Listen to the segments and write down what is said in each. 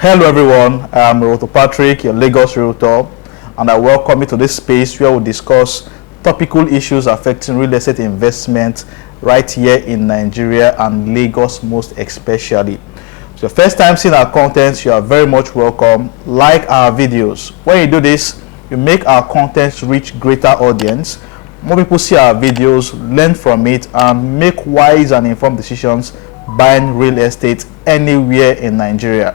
Hello everyone, I'm Realtor Patrick, your Lagos Realtor, and I welcome you to this space where we discuss topical issues affecting real estate investment right here in Nigeria and Lagos most especially. So the first time seeing our content, you are very much welcome. Like our videos. When you do this, you make our content reach greater audience. More people see our videos, learn from it, and make wise and informed decisions buying real estate anywhere in Nigeria.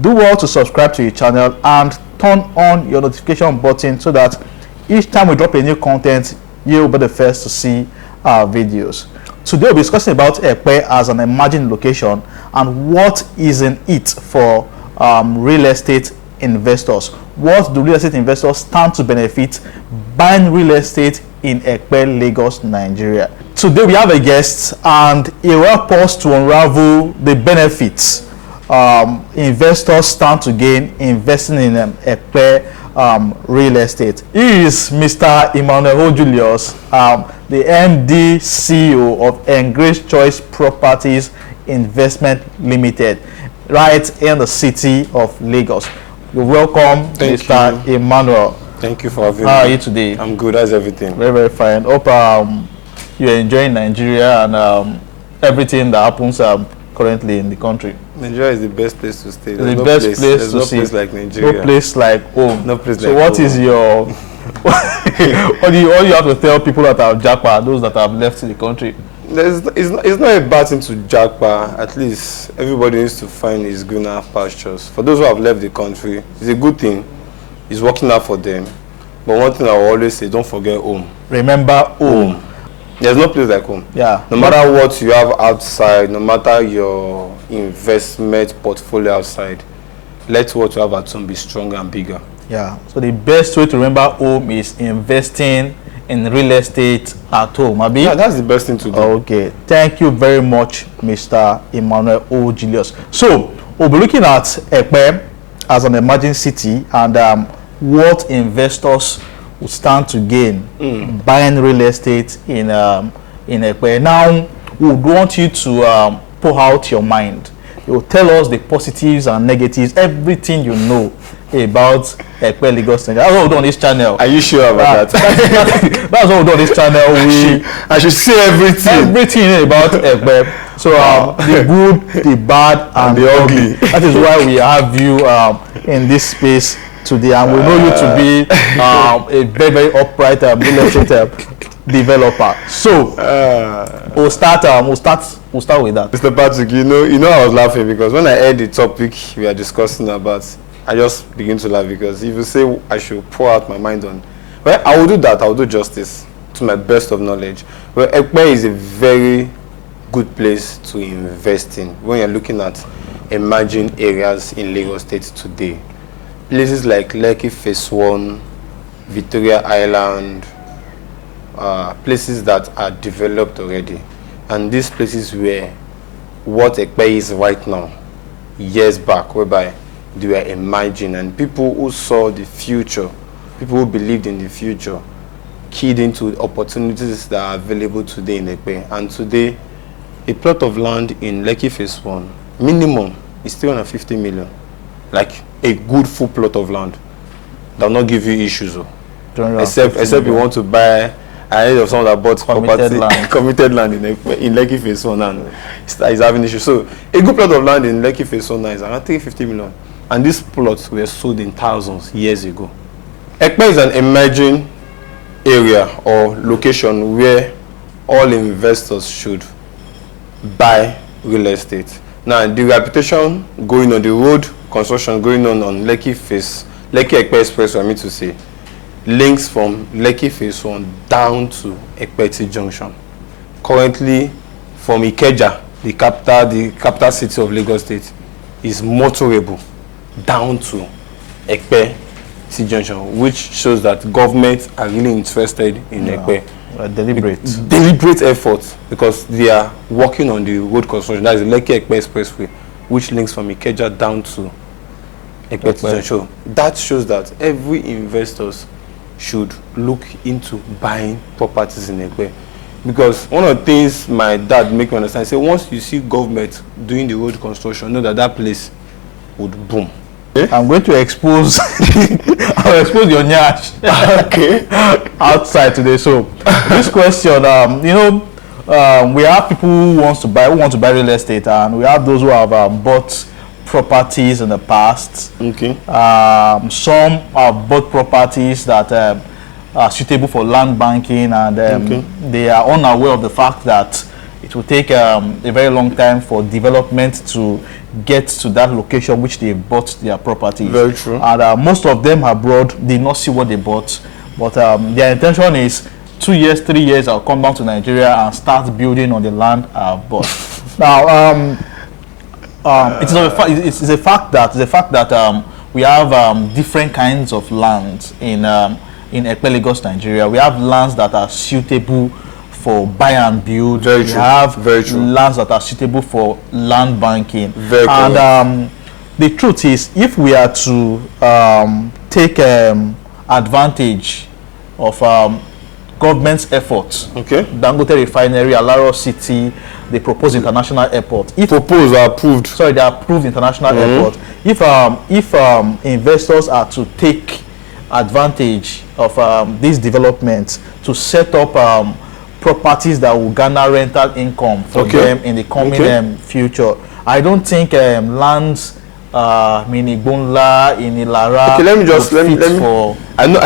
Do well to subscribe to your channel and turn on your notification button so that each time we drop a new content, you'll be the first to see our videos. Today we'll be discussing about Ekpe as an emerging location and what is in it for real estate investors. What do real estate investors stand to benefit buying real estate in Ekpe, Lagos, Nigeria? Today we have a guest and he will help us to unravel the benefits investors stand to gain investing in Ekpe real estate. He is Mr. Emmanuel Julius, the MD CEO of Engrace Choice Properties Investment Limited, right in the city of Lagos. You're welcome, Mr. Emmanuel. Thank you for having me. How are you today? I'm good. How's everything? Very, very fine. Hope you're enjoying Nigeria and everything that happens currently in the country. Nigeria is the best place to stay. There's the best place There's to no see. place like Nigeria. No place like home. No place so like what home. is your what do you have to tell people that have japa, those that have left the country? It's not a bad thing to japa. At least everybody needs to find his greener pastures. For those who have left the country, it's a good thing. It's working out for them. But one thing I will always say, don't forget home. Remember home. There's no place like home. Yeah. No matter what you have outside, no matter your investment portfolio outside, let what you have at home be stronger and bigger. Yeah. So the best way to remember home is investing in real estate at home. Abi? Yeah, that's the best thing to do. Okay. Thank you very much, Mr. Emmanuel O. Julius. So we'll be looking at Ekpe as an emerging city and what investors will stand to gain buying real estate in Ekpe. Now, we would want you to pour out your mind. You will tell us the positives and negatives, everything you know about Ekpe, Lagos. That's what we do on this channel. Are you sure about that? That's what we do on this channel. I should say everything. Everything about Ekpe. So the good, the bad, and the ugly. That is why we have you in this space today, and we know you to be a very, very upright real estate developer. So we'll start with that. Mr. Patrick, you know I was laughing because when I heard the topic we are discussing about, I just begin to laugh because if you say I should pour out my mind on, well, I will do that. I will do justice to my best of knowledge. Well, Ekpe is a very good place to invest in when you're looking at emerging areas in Lagos State today. Places like Lekki Phase 1, Victoria Island, places that are developed already. And these places were what Ekpe is right now, years back, whereby they were emerging. And people who saw the future, people who believed in the future, keyed into opportunities that are available today in Ekpe. And today, a plot of land in Lekki Phase 1, minimum, is 350 million. Like a good full plot of land that will not give you issues, except you want to buy ahead of someone that bought committed land in Lekki Phase 1 and is having issues. So a good plot of land in Lekki Phase 1 is around 350 million, and these plots were sold in thousands years ago. Ekpe is an emerging area or location where all investors should buy real estate. Now, the reputation going on, the road construction going on Lekki Ekpe Expressway, I mean to say, links from Lekki Phase 1 down to Ekpe Junction. Currently, from Ikeja, the capital city of Lagos State, is motorable down to Ekpe Junction, which shows that governments are really interested in Ekpe. Deliberate effort, because they are working on the road construction. That is the Lekki Ekpe Expressway, which links from Ikeja down to Ekpe Junction. That shows that every investor should look into buying properties in Ekpe. Because one of the things my dad make me understand, say once you see government doing the road construction, know that that place would boom. I'm going to expose I'll expose your nyash Okay. outside today. So this question, we have people who want to buy real estate, and we have those who have bought properties in the past. Okay. Some have bought properties that are suitable for land banking, and they are unaware of the fact that it will take a very long time for development to get to that location which they bought their properties. Very true. And most of them abroad did not see what they bought, but their intention is 2 years, 3 years, I'll come down to Nigeria and start building on the land I've bought. Now, it's a fact that we have different kinds of lands in Lagos, Nigeria. We have lands that are suitable for buy and build. Very we true. have Very true. lands that are suitable for land banking. Very and the truth is, if we are to take advantage of government's efforts, Dangote Refinery, Alaro City, the proposed international airport. Proposed or approved? Sorry, the approved international airport. If investors are to take advantage of these developments to set up properties that will garner rental income for them in the coming future, I don't think lands in Igbonla, in Ilara. Okay, let me I know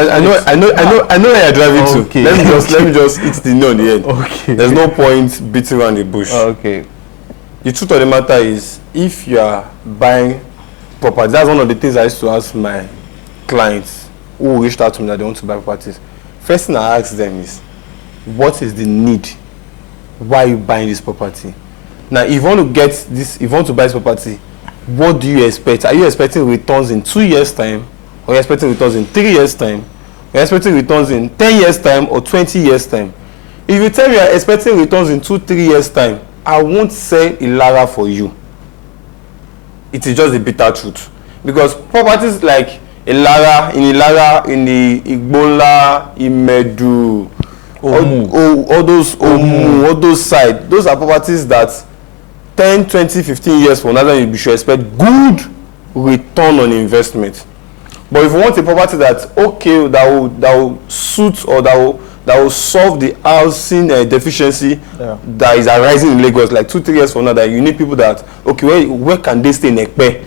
where you're driving to. Let me just hit the nail on the head. Okay. There's no point beating around the bush. Okay. The truth of the matter is, if you are buying property, that's one of the things I used to ask my clients who reached out to me that they want to buy properties. First thing I ask them is, what is the need? Why are you buying this property? Now, if you want to get this, if you want to buy this property, what do you expect? Are you expecting returns in 2 years' time? Or are you expecting returns in 3 years' time? Are you expecting returns in 10 years' time or 20 years' time? If you tell me you're expecting returns in 2-3 years' time, I won't sell Ilara for you. It is just the bitter truth. Because properties like Ilara, in the Igbonla, Imedu, all those sides, those are properties that 10, 20, 15 years from now, you should expect good return on investment. But if you want a property that's that will suit, or that will solve the housing deficiency that is arising in Lagos, like 2-3 years from now, that you need people that, where can they stay in Ekpe?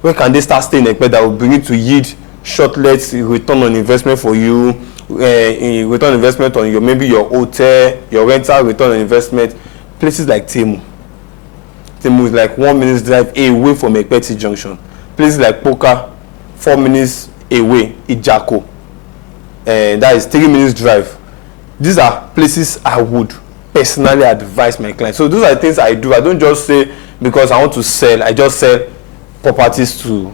Where can they start staying in Ekpe that will bring it to yield short-let return on investment for you, return on investment on your hotel, your rental, return on investment. Places like Temu. Temu is like 1 minute's drive away from Ekpeti Junction. Places like Poka, 4 minutes away, Ijako. That is 3 minutes drive. These are places I would personally advise my clients. So those are the things I do. I don't just say because I want to sell, I just sell properties to.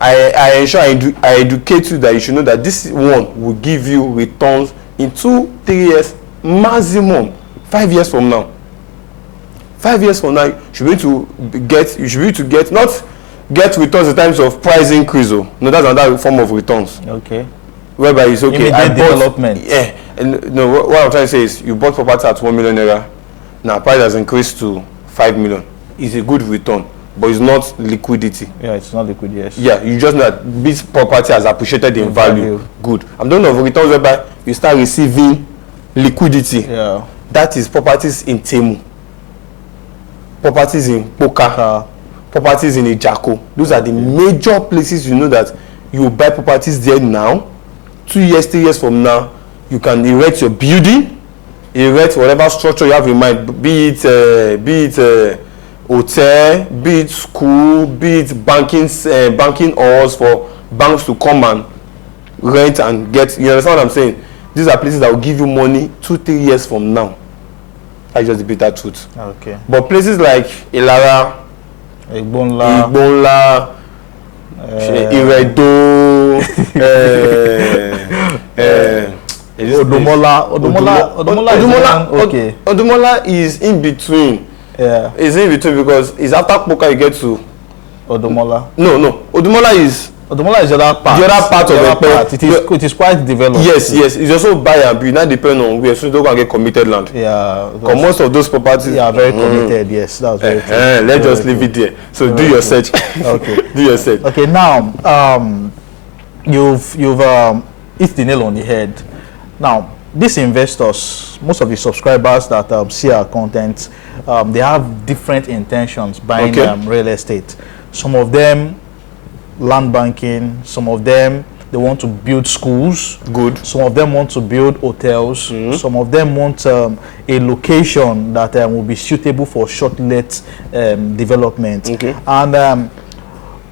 I ensure I educate you that you should know that this one will give you returns in 2-3 years, maximum 5 years from now. 5 years from now, you should be able to get not get returns in terms of price increase. No, that's another form of returns. Okay. Whereby it's okay. I bought development. Yeah. And no, what I'm trying to say is, you bought property at 1 million naira. Now price has increased to 5 million. It's a good return, but it's not liquidity. Yeah, it's not liquid. Yes. Yeah, you just know that this property has appreciated in value. Good. I'm talking of returns whereby you start receiving liquidity. Yeah. That is properties in Temu, properties in Poka, properties in Ijako. Those are the major places you know that you buy properties there now. 2 years, 3 years from now, you can erect your building, erect whatever structure you have in mind, be it hotel, be it school, be it banking halls for banks to come and rent and get. You understand what I'm saying? These are places that will give you money 2-3 years from now. That's just the bitter truth. Okay. But places like Ilara, Igbonla, Iredo, Odumola is in between. Yeah. It's in between because it's after Poka you get to Odumola. No. Odumola is Odumola is the other part. The other part of Ekpe. It is quite developed. Yes, yes. It's also buy and build. Not depend on where, so you don't get committed land. Yeah. Because most of those properties. Yeah, very committed. Yes, that's very true. Let's just leave it there. So very do your search. Okay. Do your search. Okay. Now, you've hit the nail on the head. Now, these investors, most of the subscribers that see our content, they have different intentions buying real estate. Some of them land banking, some of them they want to build schools. Good. Some of them want to build hotels. Some of them want a location that will be suitable for short-let development. Okay. And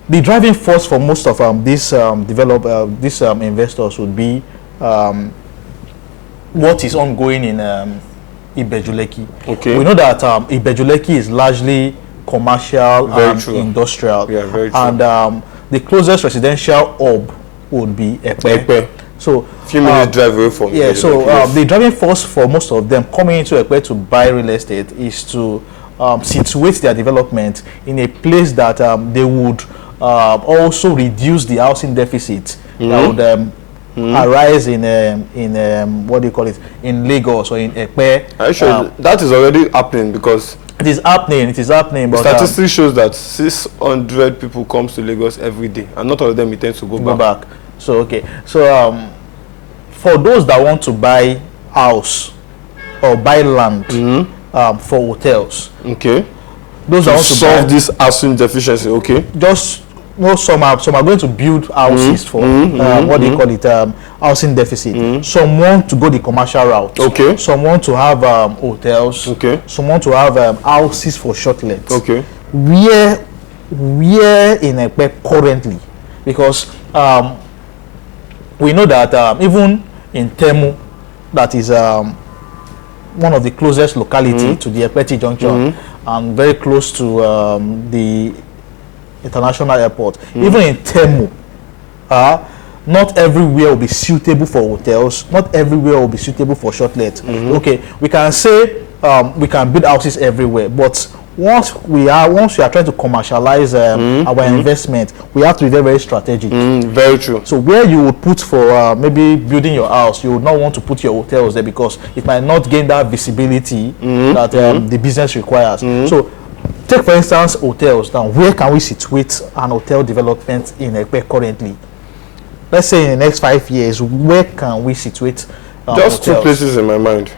the driving force for most of these investors would be what is ongoing in Ibeju-Lekki. Okay. We know that Ibeju-Lekki is largely commercial and industrial. Yeah, very true. And the closest residential hub would be Ekpe. So few minutes drive away from the driving force for most of them coming into Ekpe to buy real estate is to situate their development in a place that they would also reduce the housing deficit that would arise in what do you call it, in Lagos or in Ekpe. Actually, that is already happening because it is happening. It is happening. But statistics shows that 600 people comes to Lagos every day, and not all of them intend to go back. So okay. So for those that want to buy house or buy land for hotels, okay, those that want to solve this housing deficiency, okay, just some are going to build houses for what do you call it, housing deficit. Some want to go the commercial route. Okay. Some want to have hotels. Okay. Some want to have houses for short let. Okay. Where in Ekpe currently, because we know that even in Temu, that is one of the closest locality to the Ekpeti Junction and very close to the international airport. Even in Temu, not everywhere will be suitable for hotels. Not everywhere will be suitable for short let. Okay, we can say we can build houses everywhere, but once we are trying to commercialize our investment, we have to be very, very strategic. Very true. So where you would put for maybe building your house, you would not want to put your hotels there because it might not gain that visibility that the business requires. So take for instance hotels. Now, where can we situate an hotel development in Ekpe currently? Let's say in the next 5 years, where can we situate just hotels? 2 places in my mind: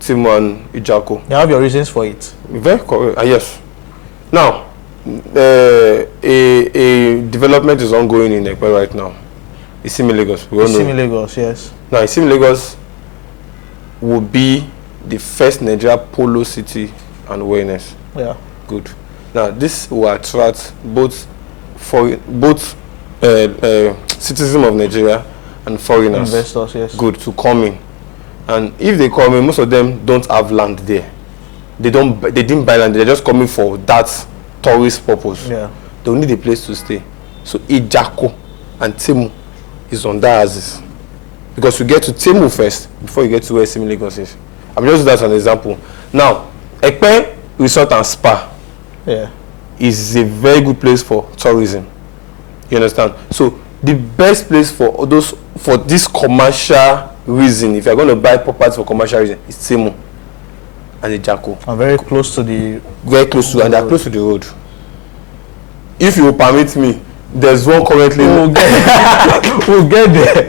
Timu and Ijako. You have your reasons for it? Very correct. Yes. Now, a development is ongoing in Ekpe right now. Isimi Lagos. Isimi Lagos, yes. Now, Isimi Lagos will be the first Nigeria polo city and wellness. Yeah. Good. Now, this will attract both citizens of Nigeria and foreigners. Investors, yes. Good, to come in. And if they come in, most of them don't have land there. They didn't buy land. They're just coming for that tourist purpose. Yeah. They'll need a place to stay. So Ijako and Temu is on that axis. Because you get to Temu first before you get to where Isimi Lagos is. I'm just using that as an example. Now, Ekpe Resort and Spa is a very good place for tourism. You understand? So the best place for this commercial reason, if you're going to buy property for commercial reason, is Temu and Ijako. And very close to the and they're close to the road. If you will permit me, there's one currently. We'll get there.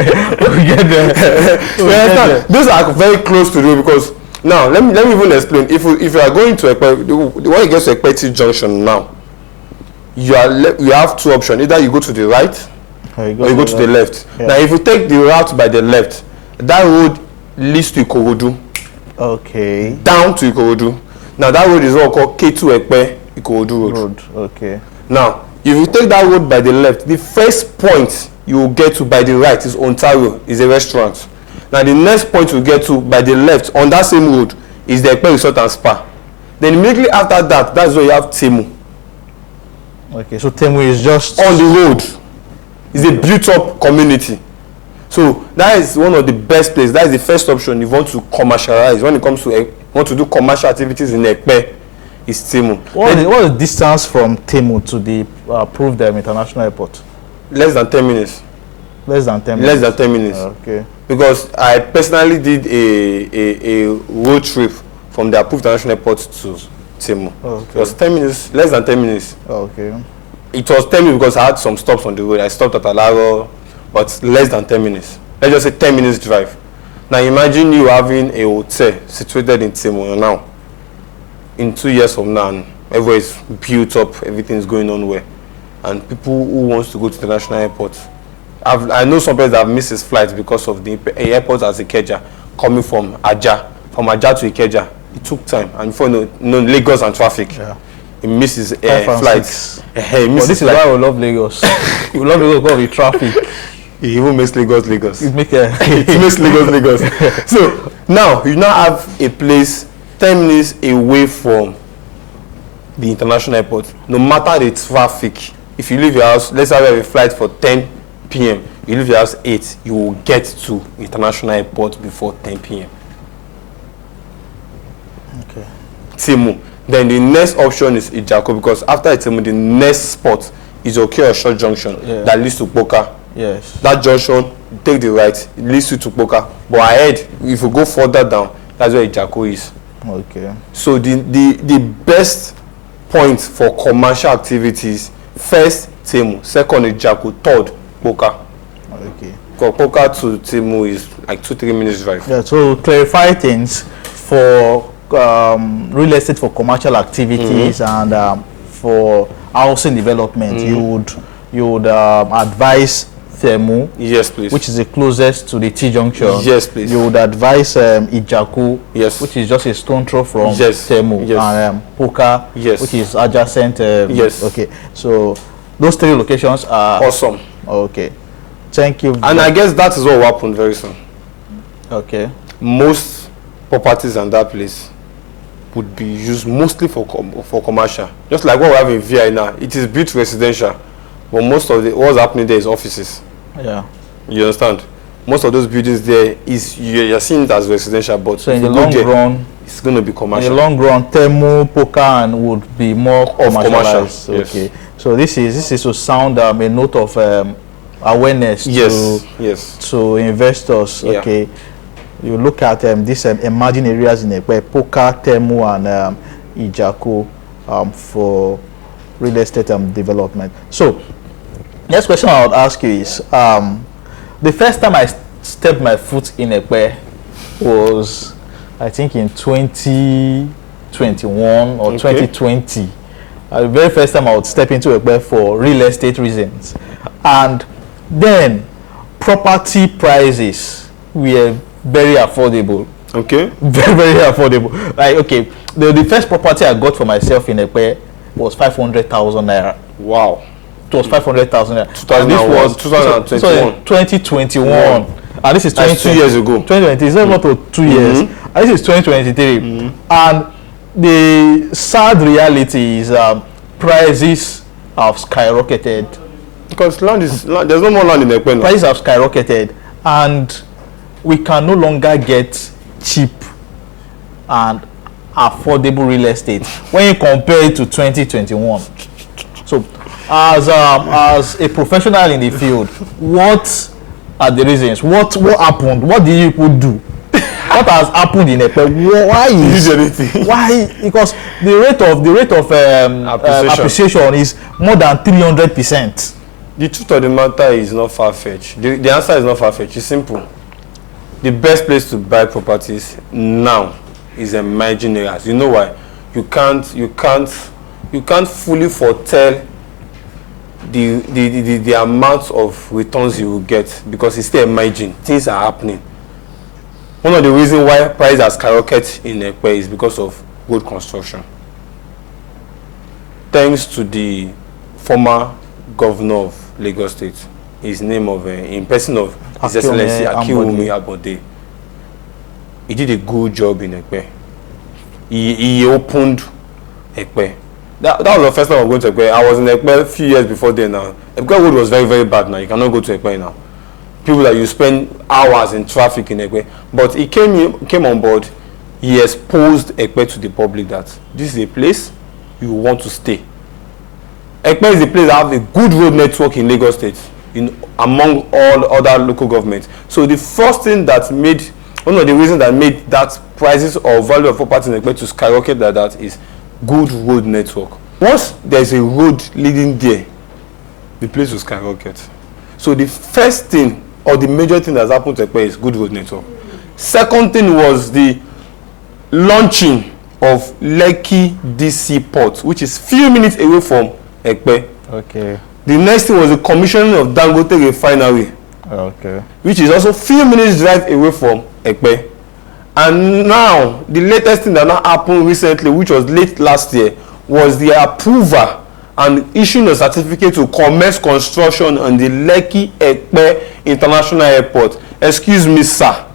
Those are very close to the road because now let me even explain. If you are going to Ekpe, when you get to Ekpeti Junction now, you have 2 options. Either you go to the right or you go to the left. Yeah. Now, if you take the route by the left, that road leads to Ikorodu. Okay. Down to Ikorodu. Now, that road is what we call K2 Ekpe Ikorodu road. Okay. Now, if you take that road by the left, the first point you will get to by the right is Ontario, is a restaurant. Now, the next point you get to by the left on that same road is the Ekpe Resort and Spa. Then immediately after that, that's where you have Temu. Okay, so Temu is just on the road. It's a built-up community. So that is one of the best places. That is the first option you want to commercialize when it comes to want to do commercial activities in Ekpe. Is Temu. What is the distance from Temu to the approved international airport? Less than 10 minutes. Less than 10 minutes? Less than 10 minutes. Okay. Because I personally did a road trip from the approved international airport to Temu. Okay. It was 10 minutes, less than 10 minutes. Okay. It was 10 minutes because I had some stops on the road. I stopped at Alaro, but less than 10 minutes. Let's just say 10 minutes drive. Now imagine you having a hotel situated in Temu now. In 2 years from now, and everywhere is built up, everything is going on well. And people who wants to go to the national airport, I know some people that have missed his flight because of the airport as Ikeja, coming from Aja to Ikeja. It took time, and before you know Lagos and traffic, he misses flights. But this is why we love Lagos. We love Lagos because of the traffic. He even makes Lagos. It makes Lagos. So now you now have a place 10 minutes away from the international airport. No matter the traffic, if you leave your house, let's say you have a flight for 10 p.m. You leave your house 8, you will get to international airport before 10 p.m. Okay. Temu. Then the next option is Ijako, because after Temu, the next spot is Oke-Osho Junction that leads to Poka. Yes. That junction, take the right, it leads you to Poka. But ahead, if you go further down, that's where Ijako is. Okay. So the best point for commercial activities, first Temu, second Ijako, third Poka. Okay. Because Poka to Temu is like 2-3 minutes drive. Yeah, so clarify things for real estate for commercial activities and for housing development. You would advise Temu, yes, please, which is the closest to the T junction. Yes, please. You would advise Ijaku, yes, which is just a stone throw from yes, Temu, yes, and Poka, yes, which is adjacent. Yes. Okay. So those 3 locations are awesome. Okay. Thank you. And I guess that is what will happen very soon. Okay. Most properties in that place would be used mostly for commercial. Just like what we have in VI now, it is built residential, but most of what's happening there is offices. Yeah. You understand? Most of those buildings there is you're seeing it as residential, but so in the long run, it's going to be commercial. In the long run, Temu, Poka, and would be more commercialized. Yes. Okay. So this is to sound a note of awareness to investors. Yeah. Okay. You look at these emerging areas in Ekpe, Poka, Temu, and Ijako for real estate development. So, next question I would ask you is, the first time I stepped my foot in Ekpe was, I think, in 2021 or 2020. The very first time I would step into Ekpe for real estate reasons. And then, property prices were very affordable. Okay. Very, very affordable. Like, okay, the first property I got for myself in Ekpe was 500,000 naira. Wow. It was 500,000 naira. 2021. And this is 2 years ago. 2020. It's not to 2 years. And this is 2023. And the sad reality is prices have skyrocketed. Because there's no more land in Ekpe now. Prices have skyrocketed, and we can no longer get cheap and affordable real estate when you compare it to 2021. So, as a professional in the field, what are the reasons? What happened? What did you people do? What has happened in Ekpe? Why? Because the rate of appreciation is more than 300%. The truth of the matter is not far-fetched. The answer is not far-fetched. It's simple. The best place to buy properties now is emerging areas. You know why? You can't fully foretell the amount of returns you will get because it's still emerging. Things are happening. One of the reasons why prices are skyrocketed in Ekpe is because of road construction. Thanks to the former governor of Lagos State, his name of in person of His Excellency Akiwumi Abode. He did a good job in Ekpe. He opened Ekpe. That was the first time I was going to Ekpe. I was in Ekpe a few years before then. Now Ekpe road was very, very bad. Now you cannot go to Ekpe now. People that you spend hours in traffic in Ekpe. But he came on board. He exposed Ekpe to the public that this is a place you want to stay. Ekpe is the place that have a good road network in Lagos State, among all other local governments. So the first thing that made, one of the reasons that made that prices or value of property in Ekpe to skyrocket like that is good road network. Once there's a road leading there, the place will skyrocket. So the first thing or the major thing that's happened to Ekpe is good road network. Second thing was the launching of Lekki DC port, which is few minutes away from Ekpe. Okay. The next thing was the commissioning of Dangote refinery. Okay. Which is also few minutes drive away from Ekpe. And now the latest thing that now happened recently, which was late last year, was the approval and issuing a certificate to commence construction on the Lekki Ekpe International Airport. Excuse me, sir.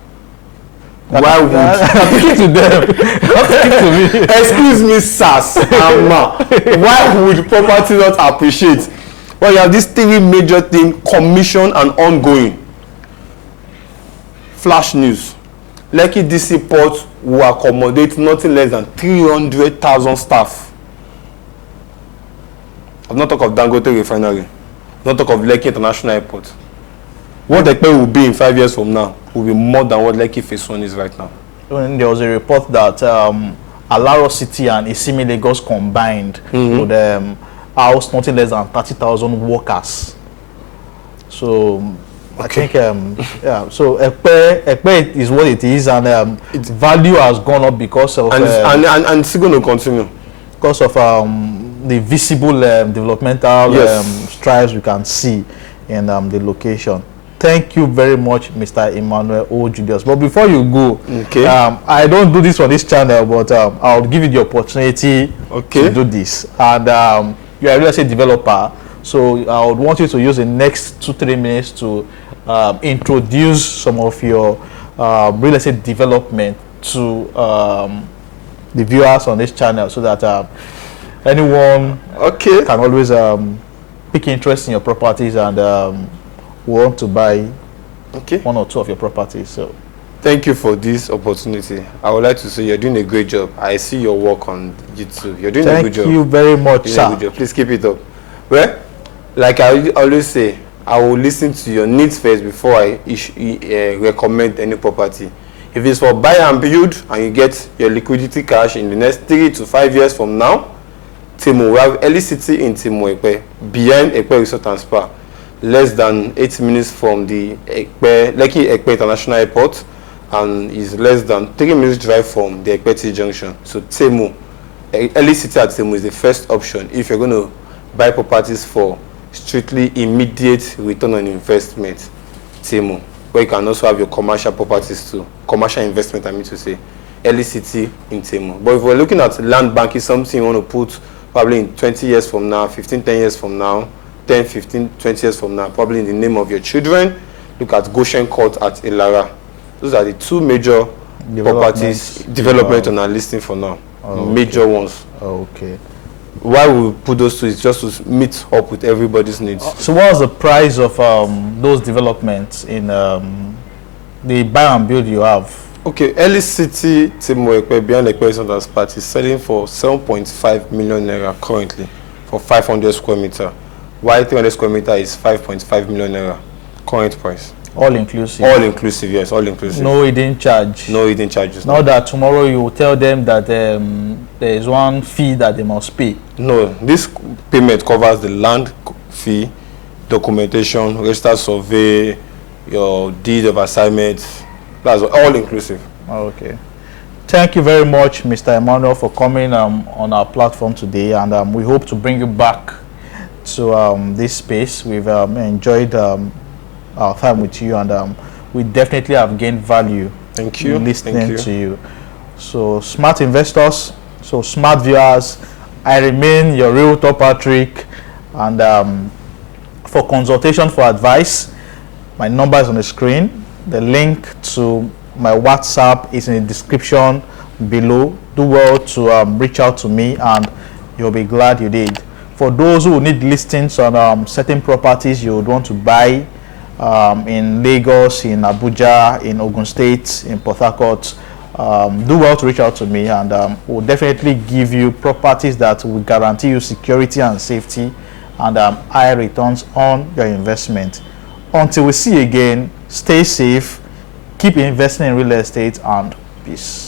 Why would I'm speaking to them? Not speaking to me. Excuse me, sirs and ma. Why would property not appreciate? Well, you have these three major things: commission and ongoing. Flash news: Lekki DC Port will accommodate nothing less than 300,000 staff. I've not talked of Dangote refinery. Not talk of Lekki International Airport. What Ekpe will be in 5 years from now will be more than what Lekki Phase 1 is right now. When there was a report that Alaro City and Isimi Lagos combined would house nothing less than 30,000 workers. So okay. I think yeah. So Ekpe is what it is, and its value has gone up because of and it's going to continue because of the visible developmental strides we can see in the location. Thank you very much, Mr. Emmanuel O. Julius. But before you go, okay. I don't do this on this channel, but I'll give you the opportunity to do this. And you're a real estate developer, so I would want you to use the next 2-3 minutes to introduce some of your real estate development to the viewers on this channel, so that anyone can always pick interest in your properties and want to buy one or two of your properties. So thank you for this opportunity. I would like to say you're doing a great job. I see your work on YouTube. You're doing a good job. Thank you very much, sir. Please keep it up. Well, like I always say, I will listen to your needs first before I recommend any property. If it's for buy and build and you get your liquidity cash in the next 3 to 5 years from now, Timo, we have Early City in Timo Ekpe, behind Ekpe Resort and Spa, less than 8 minutes from the Lekki Ekpe International Airport, and is less than 3 minutes drive from the Ekpe T Junction. So Temu, Early City at Temu is the first option if you're going to buy properties for strictly immediate return on investment. Temu, where you can also have your commercial properties too, commercial investment I mean to say, Early City in Temu. But if we're looking at land banking, something you want to put probably in 20 years from now, 15, 10 years from now, 10, 15, 20 years from now, probably in the name of your children, look at Goshen Court at Ilara. Those are the two major properties development on our listing for now. Major ones. Okay. Why we put those two is just to meet up with everybody's needs. So what was the price of those developments in the buy and build you have? Okay, Early City, Timo Ekpe, behind Ekpe Resort and Spa is selling for 7.5 million naira currently for 500 square meter. While 300 square meter is 5.5 million naira current price. All inclusive? All inclusive, yes, all inclusive. No hidden charge? No hidden charges. Not that tomorrow you will tell them that there is one fee that they must pay? No, this payment covers the land fee, documentation, registered survey, your deed of assignment. That's all inclusive. Okay. Thank you very much, Mr. Emmanuel, for coming on our platform today, and we hope to bring you back to this space. We've enjoyed our time with you, and we definitely have gained value. Thank you. Listening to you. So smart investors, so smart viewers, I remain your Realtor Patrick, and for consultation, for advice, my number is on the screen. The link to my WhatsApp is in the description below. Do well to reach out to me, and you'll be glad you did. For those who need listings on certain properties you would want to buy in Lagos, in Abuja, in Ogun State, in Port Harcourt, do well to reach out to me, and we'll definitely give you properties that will guarantee you security and safety, and high returns on your investment. Until we see again, stay safe, keep investing in real estate, and peace.